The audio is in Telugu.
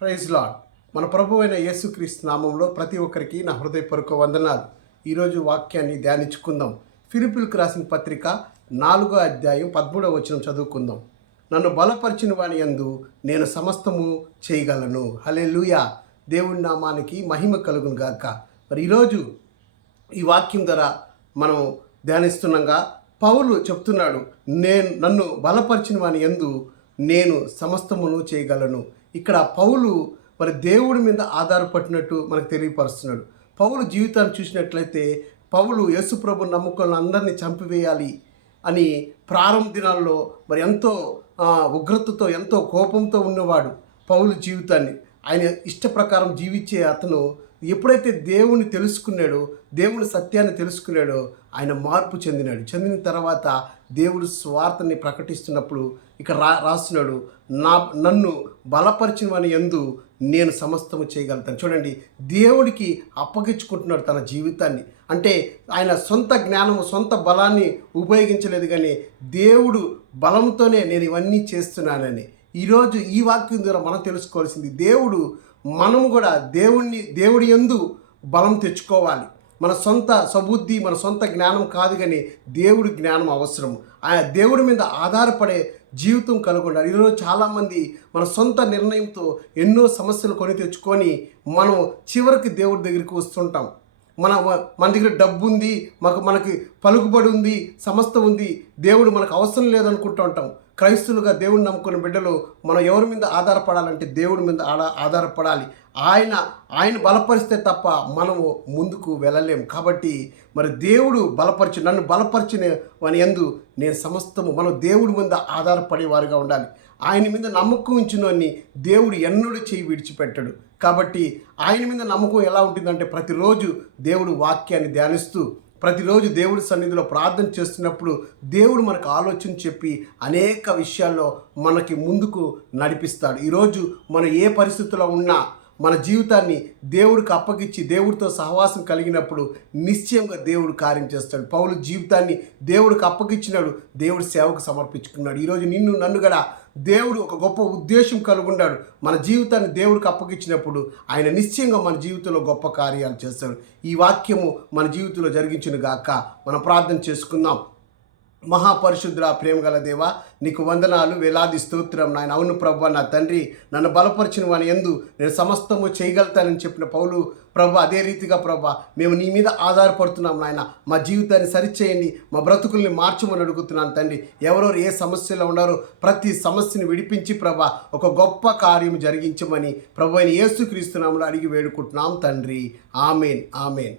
Praise lord. మన ప్రభు అయిన యేసుక్రీస్తు నామంలో ప్రతి ఒక్కరికి నా హృదయపూర్వక వందనాలు. ఈరోజు వాక్యాన్ని ధ్యానించుకుందాం. ఫిలిప్పీయులకు రాసిన పత్రిక 4వ అధ్యాయం 13వ వచనం చదువుకుందాం. నన్ను బలపరిచిన వాని యందు నేను సమస్తము చేయగలను. హల్లెలూయా. దేవుని నామానికి మహిమ కలుగును గాక. మరి ఈరోజు ఈ వాక్యం ద్వారా మనం ధ్యానిస్తున్నాగా పౌలు చెప్తున్నాడు, నన్ను బలపరిచిన వాని యందు నేను సమస్తమును చేయగలను. ఇక్కడ పౌలు మరి దేవుడి మీద ఆధారపడినట్టు మనకు తెలియపరుస్తున్నాడు. పౌలు జీవితాన్ని చూసినట్లయితే పౌలు యేసుప్రభు నమ్ముకున్న అందరినీ చంపివేయాలి అని ప్రారంభ దినాల్లో మరి ఎంతో ఉగ్రతతో ఎంతో కోపంతో ఉన్నవాడు. పౌలు జీవితాన్ని ఆయన ఇష్ట ప్రకారం జీవించే అతను ఎప్పుడైతే దేవుని తెలుసుకున్నాడో, దేవుని సత్యాన్ని తెలుసుకున్నాడో ఆయన మార్పు చెందిన తర్వాత దేవుడు స్వార్థని ప్రకటిస్తున్నప్పుడు ఇక్కడ రాస్తున్నాడు, నన్ను బలపరిచిన వాని యందు నేను సమస్తము చేయగలుగుతాను. చూడండి, దేవుడికి అప్పగించుకుంటున్నాడు తన జీవితాన్ని. అంటే ఆయన సొంత జ్ఞానము సొంత బలాన్ని ఉపయోగించలేదు, కానీ దేవుడు బలంతోనే నేను ఇవన్నీ చేస్తున్నానని. ఈరోజు ఈ వాక్యం ద్వారా మనం తెలుసుకోవాల్సింది, మనము కూడా దేవుడి యందు బలం తెచ్చుకోవాలి. మన సొంత సబుద్ధి మన సొంత జ్ఞానం కాదు, కానీ దేవుడి జ్ఞానం అవసరం. ఆయన దేవుడి మీద ఆధారపడే జీవితం కలుగుండాలి. ఈరోజు చాలామంది మన సొంత నిర్ణయంతో ఎన్నో సమస్యలు కొని తెచ్చుకొని మనం చివరికి దేవుడి దగ్గరికి వస్తుంటాం. మన దగ్గర డబ్బు ఉంది, మనకి పలుకుబడి ఉంది, సమస్తం ఉంది, దేవుడు మనకు అవసరం లేదనుకుంటూ ఉంటాం. క్రైస్తులుగా దేవుడిని నమ్ముకున్న బిడ్డలు మనం ఎవరి మీద ఆధారపడాలంటే దేవుడి మీద ఆధారపడాలి. ఆయన బలపరిస్తే తప్ప మనము ముందుకు వెళ్ళలేము. కాబట్టి మరి దేవుడు నన్ను బలపరిచిన వాని యందు నేను సమస్తము, మనం దేవుడి మీద ఆధారపడేవారుగా ఉండాలి. ఆయన మీద నమ్మకం ఉంచినోని దేవుడు ఎన్నడూ చేయి విడిచిపెట్టాడు. కాబట్టి ఆయన మీద నమ్మకం ఎలా ఉంటుందంటే ప్రతిరోజు దేవుడు వాక్యాన్ని ధ్యానిస్తూ ప్రతిరోజు దేవుడి సన్నిధిలో ప్రార్థన చేస్తున్నప్పుడు దేవుడు మనకు ఆలోచన చెప్పి అనేక విషయాల్లో మనకి ముందుకు నడిపిస్తాడు. ఈరోజు మనం ఏ పరిస్థితుల్లో ఉన్నా మన జీవితాన్ని దేవుడికి అప్పగించి దేవుడితో సహవాసం కలిగినప్పుడు నిశ్చయంగా దేవుడు కార్యం చేస్తాడు. పౌలు జీవితాన్ని దేవుడికి అప్పగించినాడు, దేవుడి సేవకు సమర్పించుకున్నాడు. ఈరోజు నన్ను కూడా దేవుడు ఒక గొప్ప ఉద్దేశం కలుగున్నాడు. మన జీవితాన్ని దేవుడికి అప్పగించినప్పుడు ఆయన నిశ్చయంగా మన జీవితంలో గొప్ప కార్యాలు చేస్తాడు. ఈ వాక్యము మన జీవితంలో జరిగించును గాక. మనం ప్రార్థన చేసుకుందాం. మహాపరిశుద్ధుడా, ప్రేమగల దేవా, నీకు వందనాలు, వేలాది స్తోత్రం నాయన. అవును ప్రభు, నా తండ్రి, నన్ను బలపరిచిన వాని యందు నేను సమస్తము చేయగలుగుతానని చెప్పిన పౌలు ప్రభు, అదే రీతిగా ప్రభు మేము నీ మీద ఆధారపడుతున్నాం నాయన. మా జీవితాన్ని సరిచేయండి, మా బ్రతుకుల్ని మార్చమని అడుగుతున్నాను తండ్రి. ఎవరెవరు ఏ సమస్యలో ఉన్నారో ప్రతి సమస్యను విడిపించి ప్రభు ఒక గొప్ప కార్యం జరిగించమని ప్రభు అయిన యేసుక్రీస్తు నామములో అడిగి వేడుకుంటున్నాం తండ్రి. Amen, amen.